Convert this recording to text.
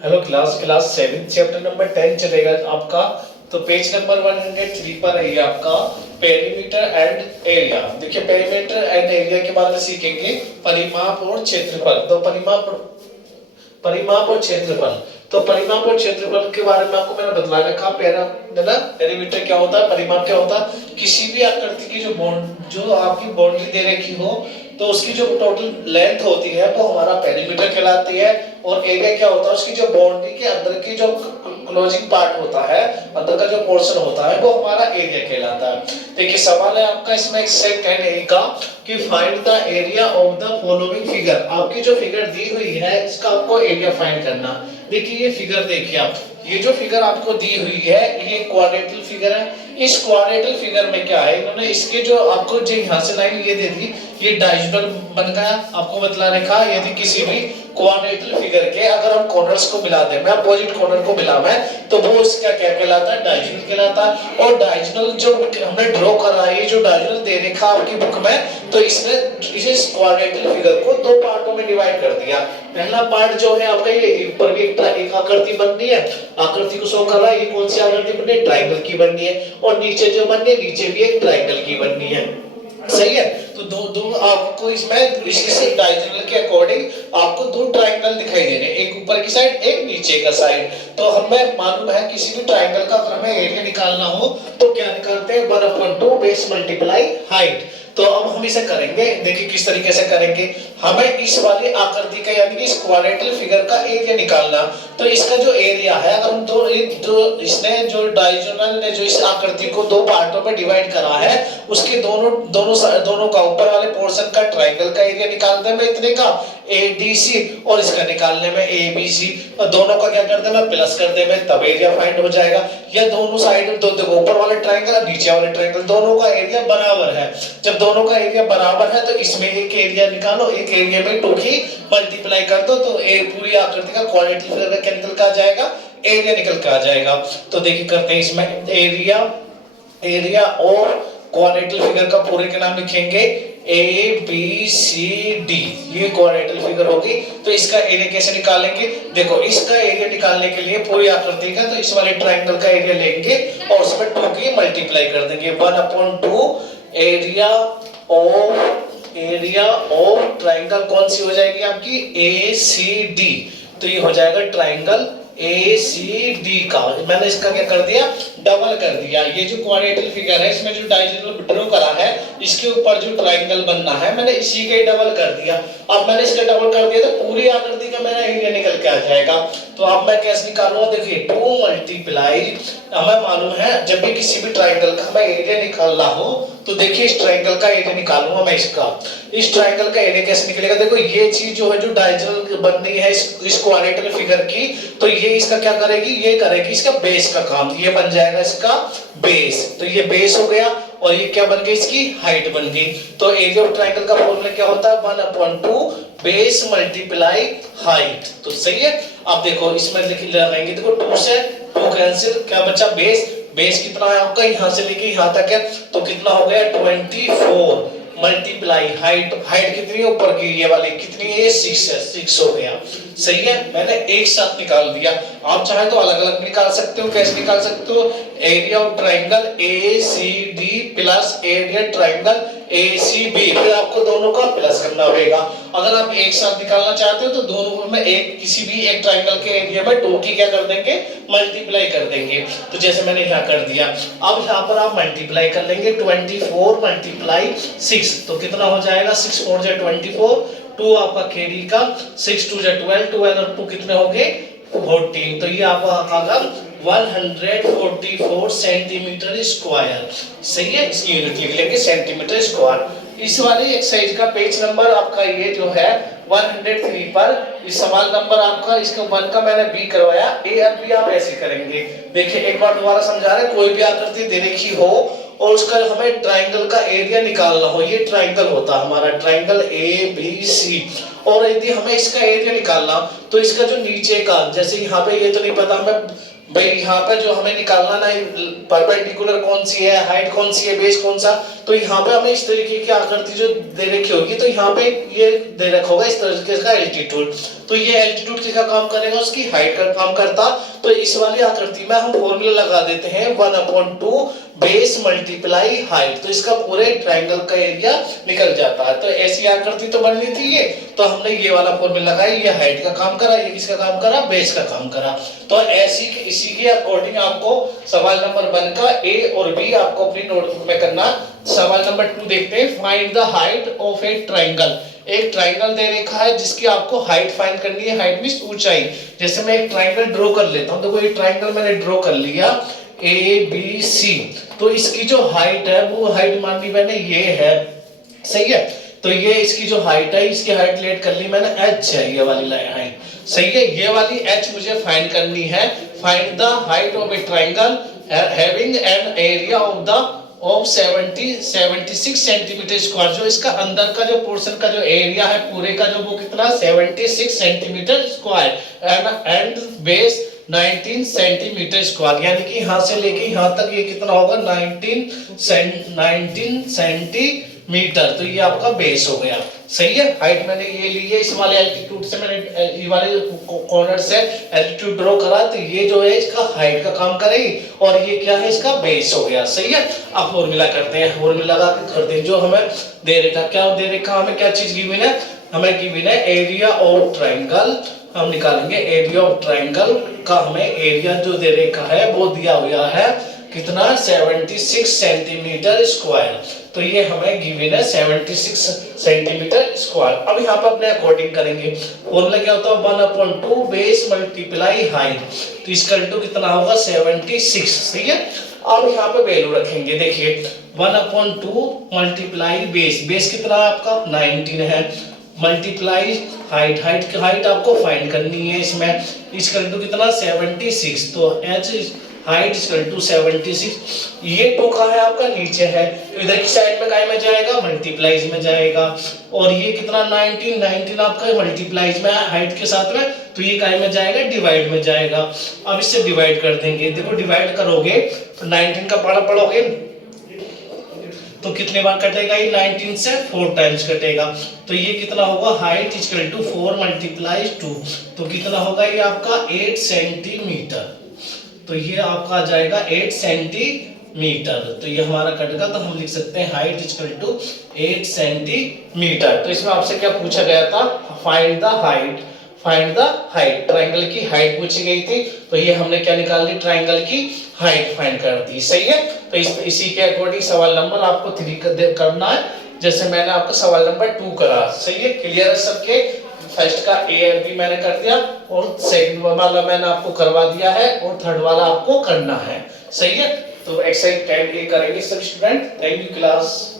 Hello class 7 chapter number 10 चलेगा आपका। तो पेज नंबर 103 पर है ये आपका पेरीमीटर एंड एरिया। देखिए पेरीमीटर एंड एरिया के बारे में सीखेंगे, परिमाप और क्षेत्रफल। तो परिमाप और क्षेत्रफल, तो परिमाप और क्षेत्रफल के बारे में आपको मैंने बतला रखा। पेरीमीटर क्या होता है, परिमाप क्या होता है। किसी भी आकृति की जो आपकी बाउंड्री दे रखी हो तो उसकी जो टोटल लेंथ होती है वो हमारा पेरीमीटर कहलाती है। और एरिया क्या होता है, उसकी जो बाउंड्री के अंदर की जो क्लोजिंग पार्ट होता है, अंदर का जो पोर्शन होता है वो हमारा एरिया कहलाता है। देखिए सवाल है आपका इसमें सेकंड ए का कि find the area of the following figure. आपकी जो फिगर दी हुई है इसका आपको एरिया फाइंड करना। देखिए ये फिगर देखिए आप, ये जो फिगर आपको दी हुई है ये क्वाड्रेटिक फिगर है। इस क्वाड्रेटिक फिगर में क्या है, इन्होंने इसके जो आपको जो यहाँ से लाइन ये दे दी, ये डायगोनल बन गया। आपको बतला रखा यदि किसी भी क्वाड्रेटिक फिगर के अगर हम कॉर्नर्स को मिला दें, मैं अपोजिट कॉर्नर को मिलावे तो वो इसका क्या कहलाता है, डायगोनल कहलाता है। और डायगोनल जो हमने ड्रॉ करा है, ये जो डायगोनल दे रखा आपकी बुक में, तो इसने इस क्वाड्रेटिक फिगर को दो पार्टों में डिवाइड कर दिया। पहला पार्ट जो है आपका ये ऊपर भी एक आकृति बन रही है, आकृति को शो कर रहा है। ये कौन सी आकृति बन रही है, ट्रायंगल की बन रही है। और नीचे जो बन रही है, नीचे भी एक ट्रायंगल की बन रही है। सही है। तो दो आपको इसमें इसी डायगोनल के अकॉर्डिंग आपको दो ट्रायंगल दिखाई दे रहे हैं, एक ऊपर की साइड एक नीचे का साइड। तो हमें मालूम है किसी भी ट्रायंगल का अगर हमें एरिया निकालना हो तो क्या निकालते हैं, 1/2 बेस मल्टीप्लाई हाइट। तो अब हम इसे करेंगे, देखिए किस तरीके से करेंगे। हमें इस वाली आकृति का यानी कि इस क्वाड्रेटिक फिगर का एरिया निकालना। तो इसका जो एरिया है, अगर हम इसने जो डायगोनल ने जो इस आकृति को दो पार्टों में डिवाइड करा है, उसके दोनों का ऊपर वाले पोर्शन का ट्रायंगल का एरिया निकालने में इतने का ADC और इसका निकालने में ABC, और दोनों का क्या कर देना, प्लस कर देना, तब एरिया फाइंड हो जाएगा। या दोनों साइड देखो ऊपर वाले ट्रायंगल और नीचे वाले ट्रायंगल दोनों का एरिया बराबर है। जब दोनों का एरिया बराबर है तो इसमें एक एरिया निकालो, एक एरिया में 2 की मल्टीप्लाई कर दो, तो पूरी आकृति का क्वाड्रेटिक फिगर क्या निकल के आ जाएगा, एरिया निकल के आ जाएगा। तो देखिए करते हैं इसमें एरिया और क्वाड्रेटिक फिगर का पूरे के नाम लिखेंगे ABCD। ये क्वाड्रेटिक फिगर होगी। तो इसका एरिया कैसे निकालेंगे, देखो इसका एरिया निकालने के लिए पूरी आकृति का, तो इस वाले ट्रायंगल का एरिया लेंगे और उसमें 2 की मल्टीप्लाई कर देंगे। 1/2 एरिया ऑफ ट्रायंगल कौन सी हो जाएगी आपकी, ACD। तो ये हो जाएगा ट्रायंगल ACD का। मैंने इसका क्या कर दिया, डबल कर दिया। ये जो क्वाड्रेटिक फिगर है इसमें जो डायगोनल ड्रॉ करा है, इसके ऊपर जो ट्रायंगल बनना है मैंने इसी के डबल कर दिया। अब मैंने इसका डबल कर दिया तो पूरी आकृति का मेरा एरिया निकल के आ जाएगा। तो अब मैं कैसे निकालूंगा, देखिए 2 मल्टीप्लाई, हमें मालूम है जब भी किसी भी ट्रायंगल का हमें एरिया निकालना हो तो देखिए इस ट्रायंगल का एरिया निकालूंगा मैं इसका। इस ट्रायंगल का एरिया कैसे निकलेगा, देखो ये चीज जो है जो डायगोनल बन रही है इस क्वाड्रेटिक फिगर की, तो ये इसका क्या करेगी, ये करेगी इसका बेस का काम। ये बन जाएगा इसका बेस, तो ये बेस हो गया और ये क्या बन गई, इसकी हाइट बन गई। तो एरिया ऑफ ट्रायंगल का फॉर्मूला क्या होता है, 1/2 बेस मल्टीप्लाई हाइट। तो सही है। अब देखो इसमें लगाएंगे, देखो 2 से 2 कैंसिल, क्या बचा बेस कितना है आपका, यहां से लेके यहां तक है, तो कितना हो गया 24 मल्टीप्लाई हाइट कितनी है ऊपर की, ये वाली कितनी है, 6 है, 6 हो गया। सही है, मैंने एक साथ निकाल दिया। आप चाहे तो अलग अलग निकाल सकते हो। कैसे निकाल सकते हो, area of triangle ACD plus area triangle ACB, फिर आपको दोनों का प्लस करना होगा। अगर आप एक साथ निकालना चाहते हो तो दोनों में किसी भी एक ट्रायंगल के एरिया में 2 की क्या कर देंगे, मल्टीप्लाई कर देंगे। तो जैसे मैंने यहाँ कर दिया, अब यहाँ पर आप मल्टीप्लाई कर लेंगे 24 मल्टीप्लाई 6, तो कितना हो जाएगा, 6 4 जा 24, 2 आपका कैरी का, 6 2 जा 12, 12 और 2 कितने हो गए 14। तो ये आपका 144 सेंटीमीटर स्क्वायर। सही है, इसकी यूनिट लिख लेंगे सेंटीमीटर स्क्वायर। इस वाली एक्सरसाइज का पेज नंबर आपका ये जो है 103 पर, इस सवाल नंबर आपका इसका 1 का मैंने B करवाया, A अब भी आप ऐसे करेंगे। देखिए एक बार दोबारा समझा रहे, कोई भी आकृति दे रखी हो और उसका हमें ट्रायंगल का एरिया निकालना हो, ये ट्रायंगल होता है हमारा ट्रायंगल ABC, और यदि हमें इसका एरिया निकालना तो इसका जो नीचे का, जैसे यहाँ पे ये तो नहीं पता हमें भाई यहाँ पे जो हमें निकालना ना, परपेंडिकुलर कौन सी है, हाइट कौन सी है, बेस कौन सा, तो यहाँ पे हमें इस तरीके की आकृति जो दे रखी होगी, तो यहाँ पे ये दे रखा होगा इस तरीके का एल्टीट्यूड, तो ये एल्टीट्यूड किसका काम करेगा, उसकी हाइट का काम करता। तो इस वाली आकृति में हम फॉर्मूला लगा देते हैं 1/2 बेस मल्टीप्लाई हाइट, तो इसका पूरे ट्रायंगल का एरिया निकल जाता है। तो ऐसी आकृति तो बननी थी ये, तो हमने ये वाला फॉर्मूला लगाया, ये हाइट का काम करा, ये किसका काम करा, बेस का काम करा। तो ऐसी इसी के अकॉर्डिंग आपको सवाल नंबर 1 का ए और बी आपको अपनी नोटबुक में करना। सवाल नंबर 2 देखते हैं, find the height of A triangle. एक ट्रायंगल दे रखा है जिसकी आपको हाइट फाइंड करनी है, हाइट मींस ऊंचाई। जैसे मैं एक ट्रायंगल ड्रॉ कर लेता हूं, देखो ये ट्रायंगल मैंने ड्रॉ कर लिया ए बी सी, तो इसकी जो हाइट है वो हाइट मान ली मैंने ये है, सही है। तो ये इसकी जो हाइट है, इसकी हाइट लेट कर ली मैंने h है, ये वाली हाइट, सही है। ये वाली h मुझे फाइंड करनी है। Find the height of A triangle having an area of 76 centimetre square, जो इसका अंदर का जो पोर्शन का जो एरिया है पूरे का, जो वो कितना 76 centimetre square and base 19 centimetre square, यानी कि यहाँ से लेके यहाँ तक ये कितना होगा 19 सेंटीमीटर, तो ये आपका बेस हो गया, सही है। हाइट मैंने ये ली है, इस वाले एल्टीट्यूड से मैंने ये वाले कॉर्नर से एल्टीट्यूड ड्रॉ करा, तो ये जो है इसका हाइट का काम करेगी, और ये क्या है इसका बेस हो गया, सही है। अब फॉर्मूला करते हैं, फॉर्मूला लगा के करते हैं। जो हमें दे रखा, क्या दे रखा हमें, क्या चीज गिवन है, हमें गिवन है एरिया ऑफ ट्रायंगल। हम निकालेंगे एरिया ऑफ ट्रायंगल का, हमें एरिया जो दे रखा है वो दिया हुआ है कितना 76 सेंटीमीटर स्क्वायर, तो ये हमें गिवन है 76 सेंटीमीटर स्क्वायर। अब यहाँ पे अपने अकॉर्डिंग करेंगे, फॉर्मूला क्या होता है 1/2 बेस मल्टीप्लाई हाइट, तो इसका इनटू कितना होगा 76, सही है। अब यहाँ पे वैल्यू रखेंगे, देखिए 1/2 मल्टीप्लाई बेस, बेस कितना आपका 19 है, मल्टीप्लाई हाइट, हाइट आपको फाइंड करनी है इसमें, इसका इनटू कितना 76, तो h हाइट इक्वल टू 76, ये 2 कहाँ है आपका नीचे है, तो इधर की साइड में काय में जाएगा मल्टीप्लाइज में जाएगा, और ये कितना 19 आपका मल्टीप्लाइज में हाइट के साथ में, तो ये काय में जाएगा डिवाइड में जाएगा। अब इससे डिवाइड कर देंगे, देखो डिवाइड करोगे तो 19 का पारा पढ़ोगे तो कितने बार कटेगा, ये 19 से 4 टाइम्स कटेगा, तो ये कितना होगा हाइट इक्वल टू 4 मल्टीप्लाई 2, तो कितना होगा ये आपका 8 सेंटीमीटर, तो ये आपका आ जाएगा 8 सेंटीमीटर, तो ये हमारा कटेगा, तो हम लिख सकते हैं हाइट इक्वल टू 8 सेंटीमीटर। तो इसमें आपसे क्या पूछा गया था, find the height, find the height, triangle की हाइट पूछी गई थी, तो ये हमने क्या निकाल ली, ट्रायंगल की हाइट फाइंड कर दी, सही है। तो इसी के अकॉर्डिंग सवाल नंबर आपको 3 करना है, जैसे मैंने आपको सवाल नंबर 2 करा, सही है। क्लियर है सबके, फर्स्ट का ए और बी मैंने कर दिया, और सेकंड वाला मैंने आपको करवा दिया है, और थर्ड वाला आपको करना है, सही है। तो एक्सरसाइज 10 ए करेंगे सब स्टूडेंट। Thank you class.